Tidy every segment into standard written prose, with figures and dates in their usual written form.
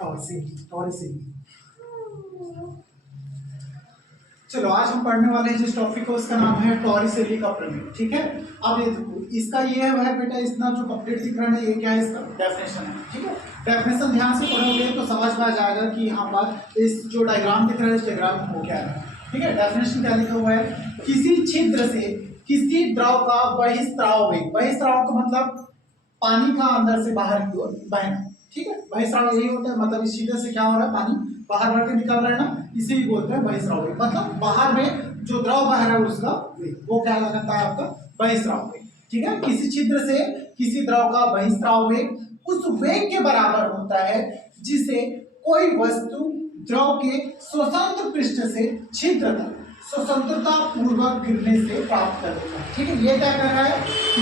टॉर्सिन। चलो आज हम पढ़ने वाले हैं जिस टॉपिक को, उसका नाम है टॉरिसेली का प्रमेय। ठीक है, अब ये देखो इसका ये है बेटा, इतना जो कंप्लीट दिख रहा है ये क्या है, इसका डेफिनेशन है। ठीक है, डेफिनेशन ध्यान से पढ़ोगे तो समझ में आ जाएगा कि यहाँ पर इस जो डायग्राम दिख रहा है इस डायग्राम को क्या है। ठीक है, डेफिनेशन क्या लिखा हुआ है, किसी छिद्र से किसी द्रव का बहिस्राव वेग, बहिस्राव का मतलब पानी का अंदर से बाहर की ओर बहना। ठीक है, बहिस्राव यही होता है, मतलब इस छिद्र से क्या हो रहा है, पानी बाहर बढ़ के निकल रहा है ना, इसे ही बोलते हैं बहिस्राव वेग। मतलब बाहर में जो द्रव बह रहा है उसका वेग, वो क्या कहता है आपका बहिस्राव वेग। ठीक है, किसी छिद्र से किसी द्रव का बहिस्राव वेग उस वेग के बराबर होता है जिसे कोई वस्तु द्रव के स्वतंत्र पृष्ठ से छिद्र तक स्वतंत्रता पूर्वक गिरने से प्राप्त कर देता है। ठीक है, ये क्या कर रहा है,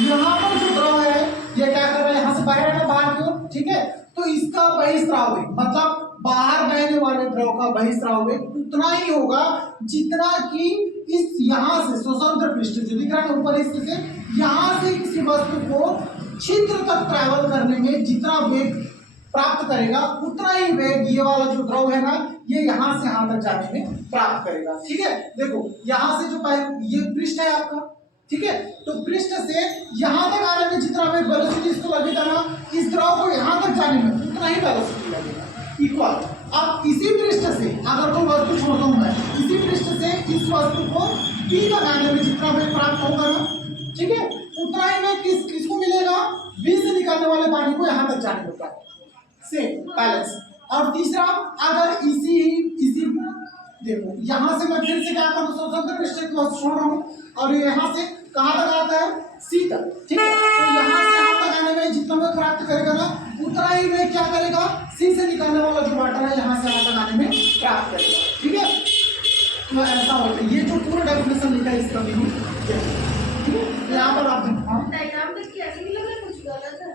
यहाँ पर जो द्रव है ये क्या कर रहा है, यहाँ से बह रहा है बाहर की ओर। ठीक है, तो इसका बहिस्राव वेग मतलब बाहर बहने वाले द्रव का बहिस्राव वेग उतना ही होगा जितना कि इस यहाँ से स्वतंत्र पृष्ठ जो दिख रहा है ऊपर इसके से, यहाँ से किसी वस्तु को छिद्र तक ट्रैवल करने में जितना वेग प्राप्त करेगा उतना ही वेग ये वाला जो द्रव है ना ये यहाँ से यहाँ तक जाने में प्राप्त करेगा। ठीक है, देखो यहाँ से जो ये पृष्ठ है आपका, ठीक है, तो पृष्ठ से यहाँ तक आने में जितना वेग वेलोसिटी इसको लगेगा ना, इस द्रव को यहाँ तक जाने में उतना ही वेलोसिटी लगेगा इक्वल। अब इसी पृष्ठ से अगर कोई वस्तु छोड़ता हूँ मैं, इसी पृष्ठ से इस वस्तु को P तक आने में जितना वेग प्राप्त होगा ना, ठीक है, उतना ही वेग किसको मिलेगा, B से निकलने वाले पानी को यहाँ तक जाने में प्राप्त से बैलेंस। और तीसरा, अगर इसी देखो यहाँ से मैं फिर से क्या करूँ, स्वतंत्र पृष्ठ को छोड़ रहा हूँ और यहाँ से कहाँ तक आता है, C तक। ठीक है, तो यहाँ से यहाँ तक आने में जितना वेग प्राप्त करेगा ना उतना ही वेग क्या करेगा, C से निकलने वाला जो वाटर है यहाँ से यहाँ तक आने में प्राप्त करेगा। ठीक है, तो ऐसा होता है, ये जो पूरा डेफिनेशन लिखा है इसका भी। ठीक है, यहाँ पर आप डायग्राम देख के ऐसे नहीं लग रहा कुछ गलत है,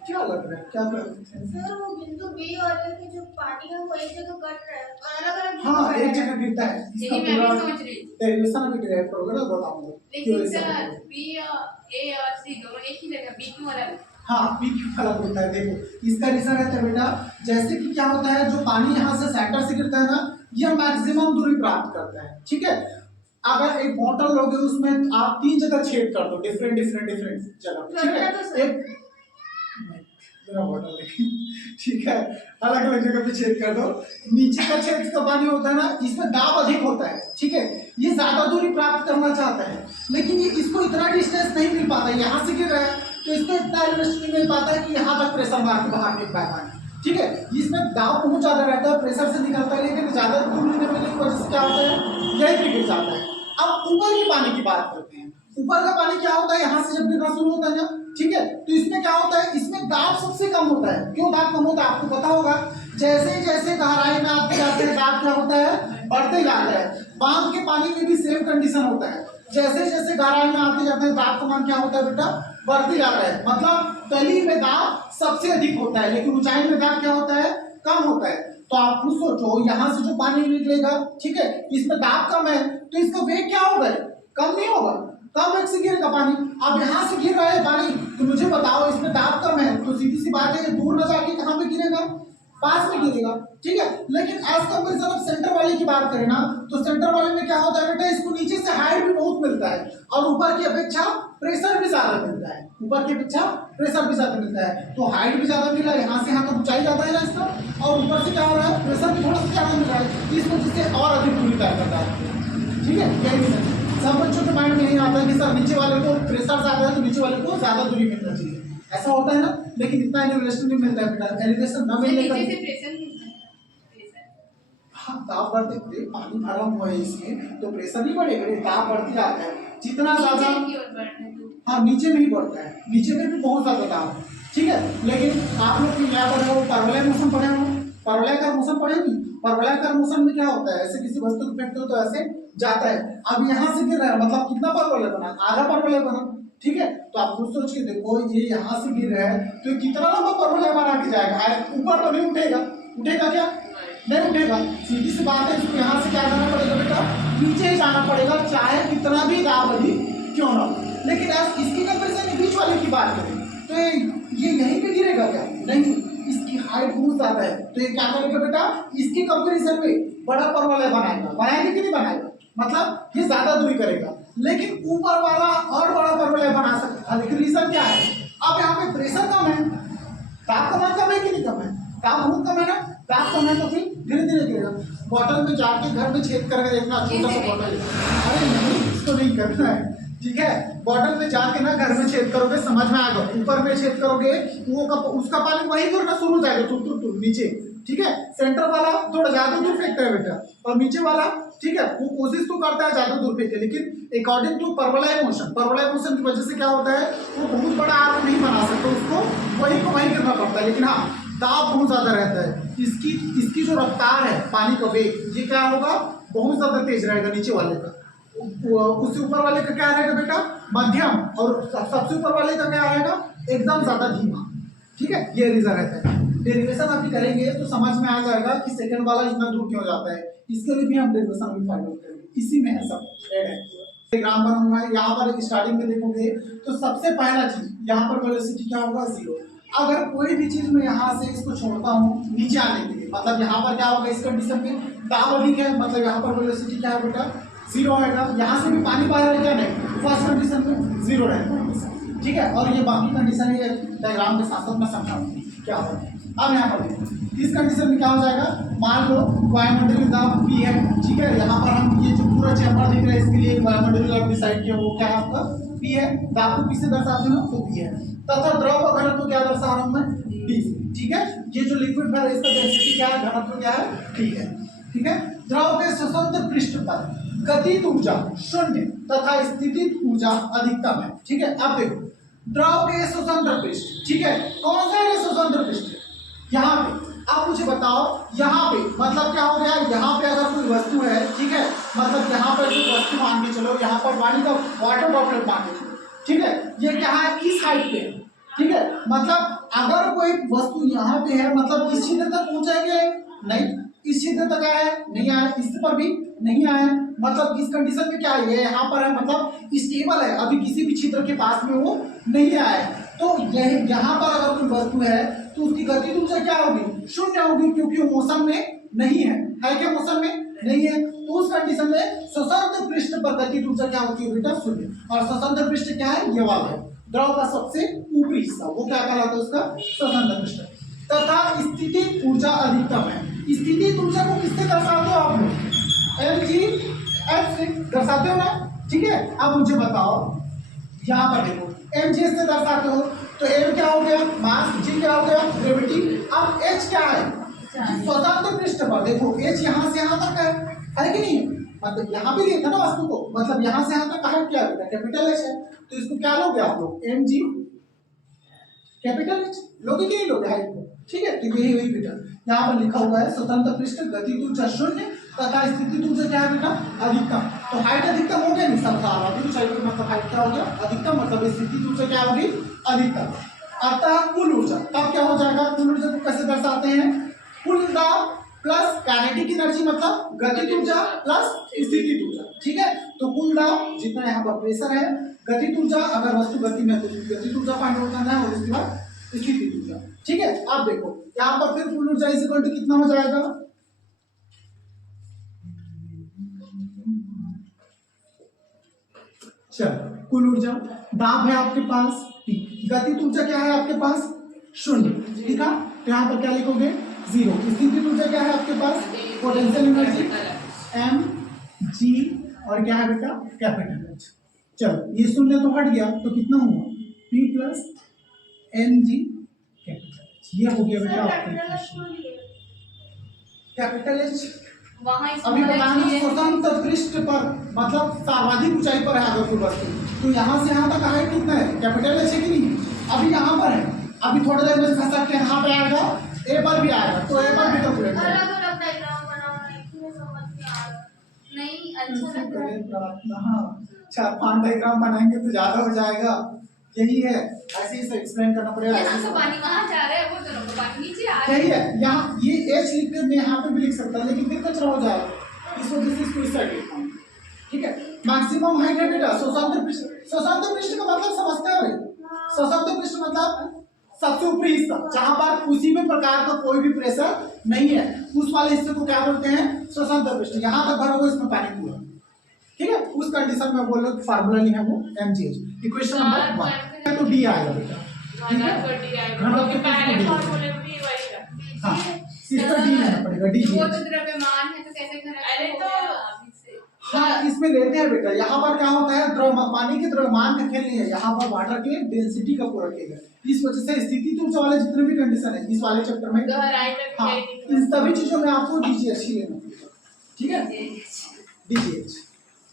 क्या लग रहा है, क्या कर रहे हैं सर वो बिंदु बी और के जो पानी है वो एक जगह कट रहा है और अलग-अलग हाँ एक जगह गिरता है, यही मैं भी समझ रही थी। डेरिवेशन भी डायरेक्ट होगा बताऊंगा लेकिन सर बी और ए और सी दोनों एक ही जगह, बी क्यों अलग? हाँ बी क्यों अलग होता है, देखो इसका रीजन रहता है बेटा, जैसे कि क्या होता है जो पानी यहाँ से सेंटर से गिरता है ना ये मैक्सिमम दूरी प्राप्त करता है। ठीक है, अगर एक बॉटल लोगे उसमें आप 3 जगह छेद कर दो, डिफरेंट जगह। ठीक है, एक बॉटल ठीक है अलग अलग जगह पे छेद कर दो, नीचे का छेद का पानी होता है ना इसमें दाब अधिक होता है। ठीक है, ये ज्यादा दूरी प्राप्त करना चाहता है लेकिन ये इसको इतना डिस्टेंस नहीं मिल पाता, यहाँ से गिर रहा है तो इसको इतना एलिवेशन नहीं मिल पाता है कि यहाँ तक प्रेशर मार के बाहर निकल पाता है। ठीक है, इसमें दाब बहुत ज्यादा रहता है, प्रेशर से निकलता है लेकिन ज्यादा दूरी नहीं मिलने की वजह से क्या होता है यही पे गिर जाता है। अब ऊपर के पानी की बात करते हैं, ऊपर का पानी क्या होता है, यहाँ से जब गिरना शुरू होता है ना, ठीक है, तो इसमें क्या होता है, इसमें दाब सबसे कम होता है। क्यों दाब कम होता है आपको पता होगा, जैसे जैसे गहराई में आते जाते हैं दाब क्या होता है, बढ़ते जाता है। बांध के पानी में भी सेम कंडीशन होता है, जैसे जैसे गहराई में आते जाते हैं दाब का मान क्या होता है बेटा, बढ़ते जाता है। मतलब तली में दाब सबसे अधिक होता है लेकिन ऊंचाई में दाब क्या होता है, कम होता है। तो आप खुद सोचो यहाँ से जो पानी निकलेगा, ठीक है, इसमें दाब कम है तो इसका वेग क्या होगा, कम नहीं होगा, कम वेग से गिरेगा पानी। अब यहाँ से गिर रहा है पानी तो मुझे बताओ इसमें दाब कम है तो सीधी सी बात है दूर न जाके कहाँ पे गिरेगा, पास में गिरेगा। ठीक है, लेकिन एज कंपेरिजन अब सेंटर वाले की बात करें ना तो सेंटर वाले में क्या होता है बेटा, इसको नीचे से हाइट भी बहुत मिलता है और ऊपर की अपेक्षा प्रेशर भी ज्यादा मिलता है, ऊपर की अपेक्षा प्रेशर भी ज्यादा मिलता है। तो हाइट भी ज्यादा मिल रहा है, यहाँ से यहाँ तक ऊंचाई ज्यादा है ना इसका, और ऊपर से क्या हो रहा है प्रेशर भी थोड़ा सा ज्यादा मिल रहा है, इस वजह से और अधिक दूरी तय करता है। ठीक है, यही सब बच्चों के माइंड में यही आता है कि सर नीचे वाले को प्रेशर ज्यादा है तो नीचे वाले को ज्यादा दूरी मिलना चाहिए, ऐसा होता है ना, लेकिन इतना एलिवेशन नहीं मिलता है बेटा, एलिवेशन न मिलने का हाँ दाब बढ़ते, पानी भरा हुआ है इसमें तो प्रेशर नहीं बढ़ेगा, दाब बढ़ती जाता है जितना ज्यादा, हाँ नीचे में ही बढ़ता है, नीचे में भी बहुत ज्यादा दाब है। ठीक है, लेकिन आप लोग क्या पढ़े हो, परवलय मोशन पढ़े हो, परवलय का मोशन पढ़े नहीं, परवलय का मोशन में क्या होता है, ऐसे किसी वस्तु को फेंकते हो तो ऐसे जाता है। अब यहाँ से गिर रहा है मतलब कितना परवलय बना, आधा परवलय बना। ठीक है, तो आप खुद सोच के देखो ये यहाँ से गिर रहा है तो कितना लंबा परवलय बना के जाएगा, ऊपर तो नहीं उठेगा, उठेगा क्या, नहीं उठेगा। सीधी सी बात है इसको यहाँ से क्या करना पड़ेगा बेटा, नीचे ही जाना पड़ेगा चाहे कितना भी दाब अधिक क्यों ना हो। लेकिन अब इसकी कंपेरिजन बीच वाले की बात करें तो ये यहीं पे गिरेगा क्या, नहीं, हाइट बहुत ज्यादा है, तो ये क्या करेगा बेटा, इसकी कंपैरिजन में बड़ा परवलय बनाएगा, बनाएगा कि नहीं बनाएगा, मतलब ये ज्यादा दूरी करेगा। लेकिन ऊपर वाला और बड़ा परवलय बना सकता है, लेकिन रीजन क्या है, अब यहाँ पे प्रेशर कम है, दाब कम है कि नहीं कम है, दाब बहुत कम है ना, दाब कम है तो फिर धीरे धीरे गिरेगा। बॉटल में जाके घर में छेद करके देखना, छोटा सा बॉटल, अरे नहीं इसको नहीं करना है, ठीक है। बॉटल में जाके ना घर में छेद करोगे समझ में आएगा, ऊपर में छेद करोगे वो उसका पानी वही गिरना शुरू हो जाएगा, तुर नीचे, ठीक है। सेंटर वाला थोड़ा ज्यादा दूर फेंकता है बेटा, और नीचे वाला ठीक है वो कोशिश तो करता है ज्यादा दूर फेंके, लेकिन अकॉर्डिंग टू परवलय मोशन की वजह से क्या होता है, वो बहुत बड़ा आर्क नहीं बना सकता, उसको वही को वही करना पड़ता है। लेकिन हाँ दाब बहुत ज्यादा रहता है, इसकी जो रफ्तार है पानी का वेग, ये क्या होगा, बहुत ज्यादा तेज रहेगा नीचे वाले का, उससे ऊपर वाले का क्या रहेगा बेटा, मध्यम, और सबसे ऊपर वाले का क्या रहेगा, एकदम ज्यादा धीमा, ठीक है। ये रीजन रहता है। डेरिवेशन अभी करेंगे तो समझ में आ जाएगा कि सेकंड वाला इतना दूर क्यों जाता है, इसके लिए भी हम डेरिवेशन अभी फाइंड आउट करेंगे, इसी में है सब ऐड है। डायग्राम बना हुआ है, यहाँ पर स्टार्टिंग में देखोगे तो सबसे पहला चीज यहाँ पर वेलोसिटी क्या होगा, 0। अगर कोई भी चीज मैं यहाँ से इसको छोड़ता हूँ नीचे आने के लिए, मतलब यहाँ पर क्या होगा, इस कंडीशन में दाब अधिक है, मतलब यहाँ पर वेलोसिटी क्या है बेटा, 0 आएगा। यहाँ से भी पानी बाहर है क्या, नहीं, फर्स्ट कंडीशन में 0 रहेगा, ठीक है। और ये बाकी कंडीशन ये डायग्राम के साथ साथ मैं समझाऊंगी क्या होगा। अब यहाँ पर इस कंडीशन में क्या हो जाएगा, मान लो वायुमंडलीय दाब P है, ठीक है। यहाँ पर हम ये जो पूरा चैम्बर दिख रहा है इसके लिए वायुमंडलीय दाब डिसाइड किया, वो क्या है आपका P है, दाब को किससे दर्शाते हो, तो P है। तथा द्रव का घनत्व क्या दर्शा रहा हूँ मैं, D, ठीक है। ये जो लिक्विड है इसका डेंसिटी क्या है, घनत्व क्या है, T है, ठीक है। द्रव के स्वतंत्र पृष्ठ पर गतिज ऊर्जा 0 तथा स्थितिज ऊर्जा अधिकतम है, ठीक है। अब देखो द्रव के स्वतंत्र पृष्ठ, ठीक है, कौन सा है स्वतंत्र पृष्ठ, यहाँ पे। आप मुझे बताओ यहाँ पे मतलब क्या हो गया, यहाँ पे अगर कोई वस्तु है, ठीक है, मतलब यहाँ पर जो वस्तु मान के चलो, यहाँ पर पानी का वाटर ड्रॉपलेट मान के चलो, ठीक है, ये क्या है, इस हाइट पे, ठीक है। मतलब अगर कोई वस्तु यहाँ पे है, मतलब इस छिद्र तक पहुंचाएंगे, नहीं, इस छिद्र तक आया है, नहीं आया, इस पर भी नहीं आया, मतलब इस कंडीशन में क्या है, यहाँ पर है, मतलब स्टेबल है, अभी किसी भी छिद्र के पास में वो नहीं आया है। तो यह यहाँ पर अगर कोई वस्तु है तो उसकी गति ऊर्जा क्या होगी, 0 होगी, क्योंकि वो मौसम में नहीं है क्या, मौसम में नहीं है। तो उस कंडीशन में स्वतंत्र पृष्ठ पर गति ऊर्जा क्या होती है बेटा, 0। और स्वतंत्र पृष्ठ क्या है, ये वाला है, द्रव का सबसे ऊपरी हिस्सा, वो क्या कहलाता है, उसका स्वतंत्र पृष्ठ। तथा स्थिति ऊर्जा अधिकतम है। स्थिति ऊर्जा को किससे दर्शाते हो आप लोग, mgh से दर्शाते हो ना, ठीक है। अब मुझे बताओ यहाँ पर देखो mg से दर्शाते हो, तो m क्या हो गया, मास, g क्या हो गया, ग्रेविटी। अब h क्या है, स्वतंत्र पृष्ठ पर देखो h यहाँ से यहाँ तक है कि नहीं, मतलब यहाँ पे लिखा ना वस्तु को, मतलब यहाँ से यहाँ तक हाइट क्या है, कैपिटल h है, तो इसको क्या लोगे आप लोग, mg कैपिटल h लोगे कि नहीं लोगे हाइट को, ठीक है। तो यही हुई बेटा, यहाँ पर लिखा हुआ है स्वतंत्र पृष्ठ गति ऊर्जा 0 तथा स्थिति ऊर्जा क्या है बेटा, अधिकतम। तो हाइट अधिकतम हो गया नहीं, सब अभी मतलब हाइट क्या हो गया, अधिकतम, मतलब स्थिति ऊर्जा क्या होगी, अधिकतम। अतः कुल ऊर्जा तब क्या हो जाएगा, कुल ऊर्जा को कैसे दर्शाते हैं, कुल दाब प्लस काइनेटिक एनर्जी, मतलब गतिज ऊर्जा प्लस स्थिति ऊर्जा, ठीक है। तो कुल दाब जितना यहाँ पर प्रेशर है, गतिज ऊर्जा अगर वस्तु गति में है तो गतिज ऊर्जा फाइंड आउट करना है, और उसके बाद स्थिति ऊर्जा, ठीक है। आप देखो यहाँ पर फिर कुल ऊर्जा इज इक्वल टू कितना हो जाएगा, चलो कुल ऊर्जा, दाब है आपके पास T, गतिज ऊर्जा क्या है आपके पास 0, ठीक है। तो यहाँ पर क्या लिखोगे 0। स्थिति ऊर्जा क्या है आपके पास, पोटेंशियल एनर्जी m g और क्या है बेटा, कैपिटल H। चलो ये 0 तो हट गया, तो कितना हुआ P plus mg capital H, ये हो गया बेटा आपका कैपिटल H। अभी बताना स्वतंत्र पृष्ठ पर मतलब सर्वाधिक ऊंचाई पर है अगर कोई वस्तु, तो यहाँ से यहाँ तक हाइट कितना है, कैपिटल H है कि नहीं, अभी यहाँ पर है, अभी थोड़ी देर में खसक के यहाँ पे आएगा, ए पर भी आएगा, तो ए पर भी कैलकुलेट अलग-अलग डायग्राम बनाना है, इसमें समझ में आ रहा नहीं, अच्छा लग रहा है। हाँ, 4-5 डायग्राम बनाएंगे तो ज्यादा हो जाएगा, यही है, ऐसे ही एक्सप्लेन करना पड़ेगा। यहाँ से पानी कहाँ जा रहा है, वो दोनों को पानी नीचे आ रहा है, यही है, यहाँ ये H लिख कर मैं यहाँ पे भी लिख सकता, लेकिन फिर कचरा हो जाएगा, इस वजह से इसको इस साइड लिखा हूँ, ठीक है। मैक्सिमम हाइट है बेटा स्वतंत्र पृष्ठ, स्वतंत्र पृष्ठ का मतलब समझते हो, स्वतंत्र पृष्ठ मतलब सबसे ऊपरी हिस्सा जहां पर किसी भी प्रकार का कोई भी प्रेशर नहीं है, उस वाले हिस्से को क्या बोलते हैं, स्वतंत्र पृष्ठ। यहाँ तक भरोगे इसमें पानी पूरा, ठीक है। उस कंडीशन में बोल रहे फार्मूला लिखा वो mgh। इक्वेशन नंबर 1 तो डी आएगा बेटा, ठीक है। घनत्व के पहले फॉर्मूले में भी वही था। हाँ, इसका डी लेना पड़ेगा, डी वो तो द्रव्यमान है तो कैसे घनत्व अरे हो तो गया अभी से? हाँ, इसमें लेते हैं बेटा। यहाँ पर क्या होता है, पानी के द्रव्यमान का खेल नहीं है, यहाँ पर वाटर के डेंसिटी का पूरा खेल है। इस वजह से स्थिति ऊर्जा वाले जितने भी कंडीशन है इस वाले चैप्टर में, गहराई में हाँ, इन सभी चीजों में आपको डीजीएच ही लेना पड़ेगा, ठीक है, डीजीएच।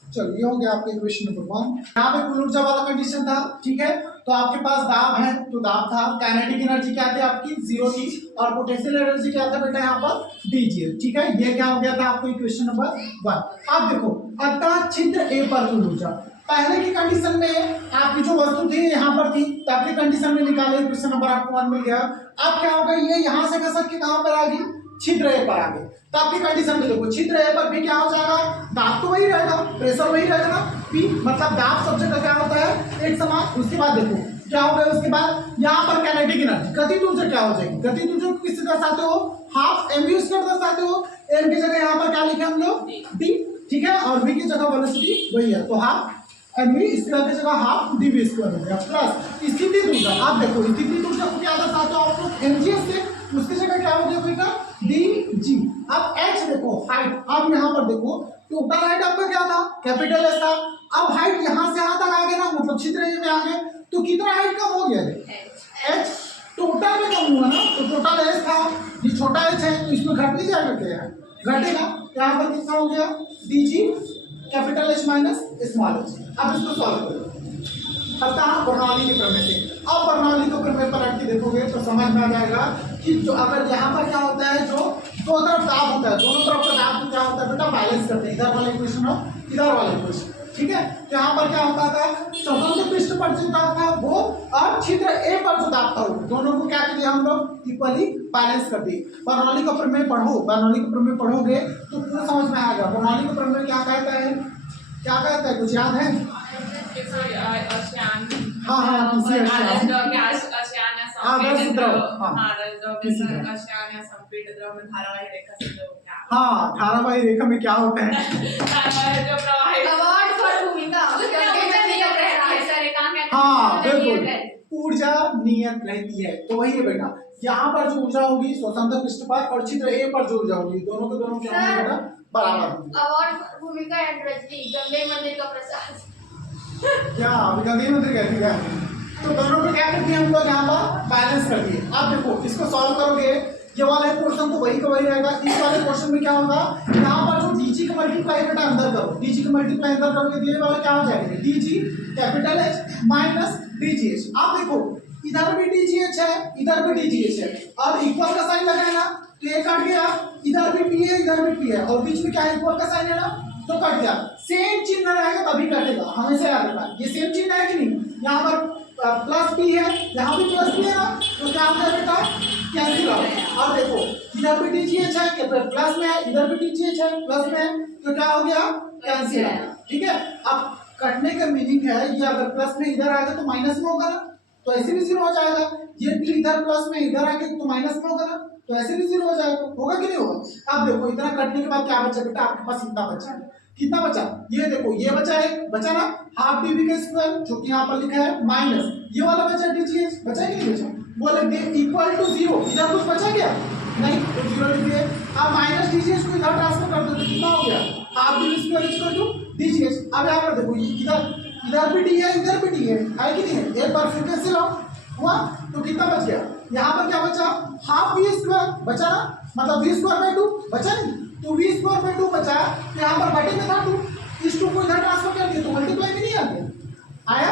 चलो ये हो गया आपका इक्वेशन नंबर 1। यहाँ पे कुल ऊर्जा वाला कंडीशन था, ठीक है। तो आपके पास दाब है तो दाब था, काइनेटिक एनर्जी क्या थी आपकी 0 थी, और पोटेंशियल एनर्जी क्या था बेटा यहाँ पर dgh, ठीक है। ये क्या हो गया था आपको इक्वेशन नंबर 1। अब देखो अतः छिद्र ए पर कुल ऊर्जा, पहले की कंडीशन में आपकी जो वस्तु थी यहाँ पर थी, तो आपकी कंडीशन में निकाले, इक्वेशन नंबर आपको 1 मिल गया। अब क्या होगा, ये यहाँ से खसक के कहाँ पर आ गई, छिद्र ए पर आ गई। तो आपकी कंडीशन में देखो छिद्र ए पर भी क्या हो जाएगा, दाब तो वही रहेगा, प्रेशर वही रहेगा ना, P मतलब दाब सब जगह क्या होता है एक समान। उसके बाद देखो क्या होगा, उसके बाद यहाँ पर काइनेटिक एनर्जी गतिज ऊर्जा क्या हो जाएगी, गतिज ऊर्जा को किससे दर्शाते हो, हाफ mv स्क्वायर दर्शाते हो। m की जगह यहाँ पर क्या लिखे हम लोग d, ठीक है, और v की जगह वेलोसिटी वही है, तो हाफ mv स्क्वायर की जगह हाफ dv स्क्वायर हो गया, प्लस स्थिति ऊर्जा। आप देखो स्थिति ऊर्जा को क्या दर्शाते हो आप लोग mgh से, उसकी जगह क्या हो गया बेटा dg। अब h देखो हाइट, अब यहाँ पर देखो टोटल हाइट आपका क्या था, कैपिटल एस था। अब हाइट यहाँ से यहाँ तक आ गया ना, मतलब छिद्र ए में आ गए, तो कितना हाइट कम हो गया h, टोटल में कम हुआ ना, तो टोटल h था, ये छोटा h है तो इसमें घट नहीं जाएगा, क्या घटेगा, यहाँ पर कितना हो गया dg capital H minus small h। अब इसको सॉल्व करो, अतः प्रणाली के प्रमेय से। अब प्रणाली को प्रमेय पलट के देखोगे तो समझ में आ जाएगा कि जो अगर यहाँ पर क्या होता है, जो दो तरफ दाब होता है, दोनों तरफ का दाब को क्या होता है बेटा बैलेंस करते हैं, इधर वाला इक्वेशन और इधर वाला इक्वेशन, ठीक है। तो यहाँ पर क्या होता था, स्वतंत्र पृष्ठ पर जो दाब था वो और छिद्र ए पर जो दाब था वो, दोनों को क्या किया हम लोग इक्वली बैलेंस कर दिए। बर्नौली का प्रमेय पढ़ो, बर्नौली का प्रमेय पढ़ोगे तो पूरा समझ में आएगा। बर्नौली का प्रमेय क्या कहता है, क्या कहता है, कुछ याद है? हाँ हाँ किसी हाँ धारावाही रेखा में क्या होता है, हाँ बिल्कुल ऊर्जा नियत रहती है, तो वही है बेटा। यहाँ पर जो ऊर्जा होगी स्वतंत्र पृष्ठ पर और छिद्र ए पर जो ऊर्जा होगी, दोनों के दोनों क्या होंगे बेटा बराबर होंगे। अवार्ड भूमिका एंड रजनी गंगे मंदिर का प्रसाद क्या गंगे मंदिर कहती है, तो दोनों को क्या करती है हम लोग यहाँ पर बैलेंस कर दिए। अब देखो इसको सॉल्व करोगे, ये वाला पोर्शन तो वही का वही रहेगा, इस वाले पोर्शन में क्या होगा, यहाँ पर जो dg का मल्टीप्लाई बेटा अंदर करो, dg का मल्टीप्लाई अंदर करोगे तो ये वाला क्या हो जाएगा dg capital H minus dgh। आप देखो इधर भी dgh है, इधर भी dgh है, और इक्वल का साइन लगाएगा तो ये कट गया, इधर भी p है इधर भी p है, और बीच में क्या है इक्वल का साइन है ना, तो कट गया। सेम चिन्ह रहेगा तभी कटेगा, हमेशा याद रखना। ये सेम चिन्ह है कि नहीं, यहाँ पर प्लस p है, यहाँ भी प्लस p है ना, तो क्या होता है बेटा कैंसिल आउट। और देखो इधर भी dgh है प्लस में है, इधर भी dgh है प्लस में है, तो क्या हो गया कैंसिल आउट, ठीक है। अब कटने का मीनिंग है, ये अगर प्लस में इधर आएगा तो माइनस में होगा ना, तो ऐसे भी जीरो हो जाएगा। ये इधर प्लस में इधर आएगा तो माइनस में होगा ना, तो ऐसे भी जीरो हो जाएगा, होगा कि नहीं होगा। अब देखो इतना कटने के बाद क्या बचा बेटा, आपके पास इतना बचा है, कितना बचा, ये देखो ये बचा है, बचा ना हाफ dv का स्क्वायर जो कि यहाँ पर लिखा है माइनस ये वाला बचा dgh, बचा कि नहीं बचा, बोले इक्वल टू 0, इधर कुछ बचा क्या नहीं, तो 0 लिख दिए। अब माइनस dgh को इधर ट्रांसफर कर दो तो कितना हो गया half dv square equal to dgh। अब यहाँ पर देखो इधर भी d है इधर भी d है कि नहीं है, एक बार फिर कैंसिल आउट हुआ, तो कितना बच गया, यहाँ पर क्या बचा हाफ v स्क्वायर बचा ना, मतलब v स्क्वायर बाय 2 बचा नहीं, तो v स्क्वायर बाय 2 बचा, तो यहाँ पर बटे में था 2, इस 2 को इधर ट्रांसफर कर दिया तो मल्टीप्लाई में नहीं आ गया, आया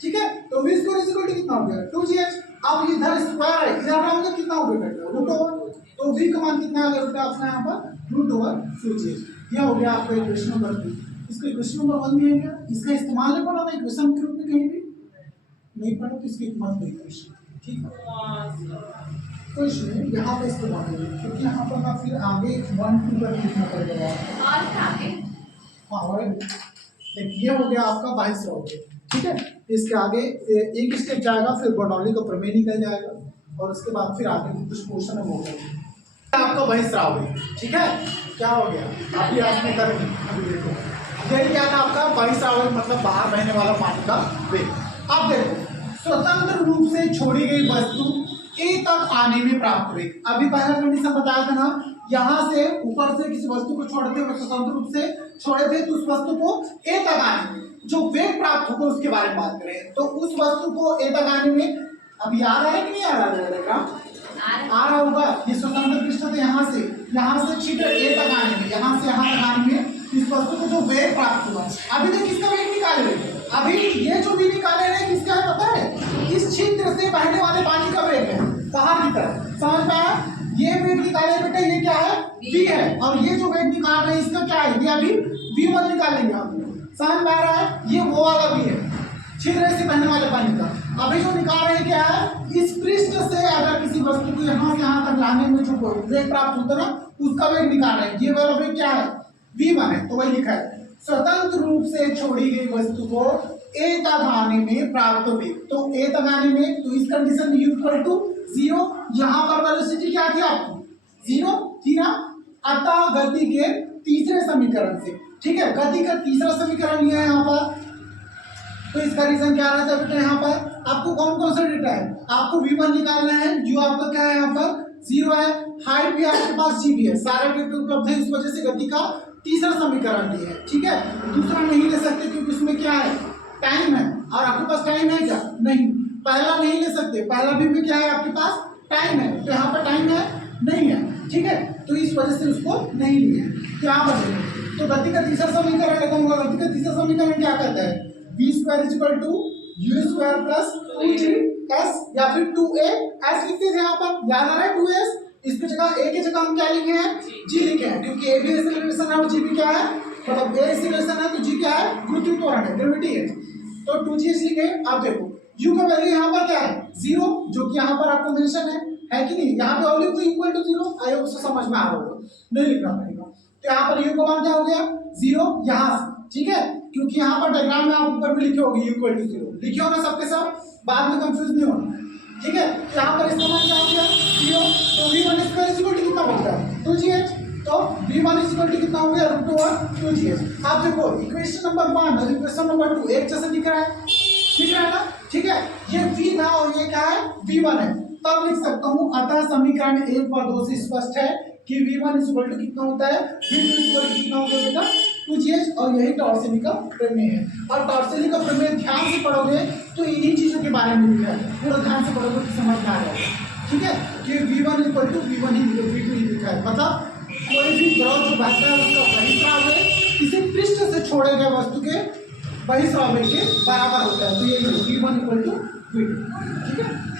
ठीक है। तो v square is equal to कितना हो गया 2gh। अब इधर स्क्वायर है, इधर आएंगे कितना हो गया बेटा रूट ओवर, तो v का मान कितना आ गया बेटा आपका यहाँ पर रूट ओवर 2gh। यह हो गया आपका इक्वेशन नंबर 2। इसको इक्वेशन नंबर 1 भी है क्या, इसका इस्तेमाल नहीं पढ़ा ना इक्वेशन के रूप में कहीं भी नहीं पढ़ा, तो इसके मत कोई इक्वेशन ठीक है, तो इसमें यहाँ पे इस्तेमाल होगा, क्योंकि यहाँ पर ना फिर आगे 1 2 पर लिखना पड़ेगा और आगे हाँ, और देखिए ये हो गया आपका 22 हो गया, ठीक है। इसके आगे एक स्टेप जाएगा, फिर बर्नौली का प्रमेय निकल जाएगा, और उसके बाद फिर आगे की कुछ पोर्शन है वो करेंगे। आपका बहिस्रावी, ठीक है, क्या हो गया आप ये में करेंगे। अभी देखो यही क्या था आपका बहिस्रावी, मतलब बाहर बहने वाला पानी का वेग। अब देखो स्वतंत्र रूप से छोड़ी गई वस्तु ए तक आने में प्राप्त वेग। अभी पहला कंडीशन बताया था ना, यहाँ से ऊपर से किसी वस्तु को छोड़ते हुए स्वतंत्र रूप से छोड़े थे तो उस वस्तु को ए तक आने में जो वेग प्राप्त होगा उसके बारे में बात करें। तो उस वस्तु को ए तक आने में अभी आ रहा है कि नहीं आ रहा है? आ रहा होगा। ये स्वतंत्र पृष्ठ थे, यहाँ से छिद्र ए तक आने में, यहाँ से यहाँ तक आने में इस वस्तु को जो वेग प्राप्त हुआ। अभी तक किसका वेग निकाले? अभी ये जो भी निकाले हैं किसका है पता है? इस छिद्र से बहने वाले पानी का वेग है बाहर की तरफ। समझ में आया? ये वेग निकाले बेटा, ये क्या है? v है। और ये जो वेग निकाल रहे हैं इसका क्या है? ये अभी v1 निकालेंगे हम। समझ में आ रहा है? ये वो वाला v है, छिद्र से बहने वाले पानी का। अभी जो निकाल रहे हैं क्या है? इस पृष्ठ से अगर किसी वस्तु को यहाँ से यहाँ तक लाने में जो वेग प्राप्त होता है ना, उसका वेग निकाल रहे हैं। ये वाला वेग क्या है? v1 है। तो वही लिखा है स्वतंत्र रूप से छोड़ी गई वस्तु को a तक आने में प्राप्त वेग। तो a तक आने में, तो इस कंडीशन में u इक्वल टू 0। यहाँ पर वेलोसिटी क्या थी आपकी? 0 थी ना। अतः गति के तीसरे समीकरण से, ठीक है, गति का तीसरा समीकरण लिया है यहाँ पर। तो इसका रीजन क्या रहता है बेटा? यहाँ पर आपको कौन कौन सा डेटा है? आपको v1 निकालना है, जो आपका क्या है यहाँ पर 0 है। हाइट भी आपके पास g भी है, सारे डेटा उपलब्ध है। इस वजह से गति का तीसरा समीकरण भी है, ठीक है। दूसरा नहीं ले सकते क्योंकि उसमें क्या है? टाइम है। और आपके पास टाइम है क्या? नहीं। पहला नहीं ले सकते, पहला भी में क्या है आपके पास? टाइम है। तो यहाँ पर टाइम है नहीं है, ठीक है। तो इस वजह से उसको नहीं लिया। क्या बचेगा? तो गति का तीसरा समीकरण लगाऊंगा। गति का तीसरा समीकरण क्या कहता है? v square is equal to u square plus 2g's या फिर 2as लिखते थे यहाँ पर, याद आ रहा है 2s। इसकी जगह a की जगह हम क्या लिखे हैं? g लिखे हैं, क्योंकि a भी एक्सेलरेशन है और g भी क्या है? मतलब a एक्सेलरेशन है तो g क्या है? गुरुत्वीय त्वरण है, ग्रेविटी है। तो 2g's लिखे। अब देखो u का वैल्यू यहाँ पर क्या है? 0, जो कि यहाँ पर आपको मेंशन है कि नहीं? यहाँ पे only to equal to 0। I hope से समझ में आ रहा होगा, नहीं लिखना पड़ेगा। तो यहाँ पर u का मान क्या हो गया? 0 यहाँ से, ठीक है, क्योंकि यहाँ पर डायग्राम में आप ऊपर भी लिखे होंगे u इक्वल टू 0। लिखे हो ना सबके सब, बाद में कंफ्यूज नहीं होना, ठीक है। तो यहाँ पर इसका मान क्या हो गया? 0। तो v1 square is equal to कितना बन गया? 2gh। तो v1 इज इक्वल टू कितना हो गया? √2gh। आप देखो इक्वेशन नंबर 1 और इक्वेशन नंबर 2 एक जैसे दिख रहा है ना, ठीक है। ये v था और ये क्या है? v1 है। तब लिख सकता हूँ अतः समीकरण 1 और 2 से स्पष्ट है कि v1 इज इक्वल टू कितना होता है? v2 इज इक्वल टू कितना होगा बेटा? 2gh। और यही टॉर्सिली का प्रमेय है। और टॉर्सिली का प्रमेय ध्यान से पढ़ोगे तो इन्हीं चीजों के बारे में लिखा है। पूरा ध्यान से पढ़ोगे तो समझ में आ जाएगा, ठीक है। कि v1 equal to v1 he v2 ही लिखा है। मतलब कोई भी द्रव जो बहता है उसका बहिस्राव है किसी पृष्ठ से छोड़े गए वस्तु के बहिस्राव के बराबर होता है। तो ये v1 इक्वल टू v2, ठीक है।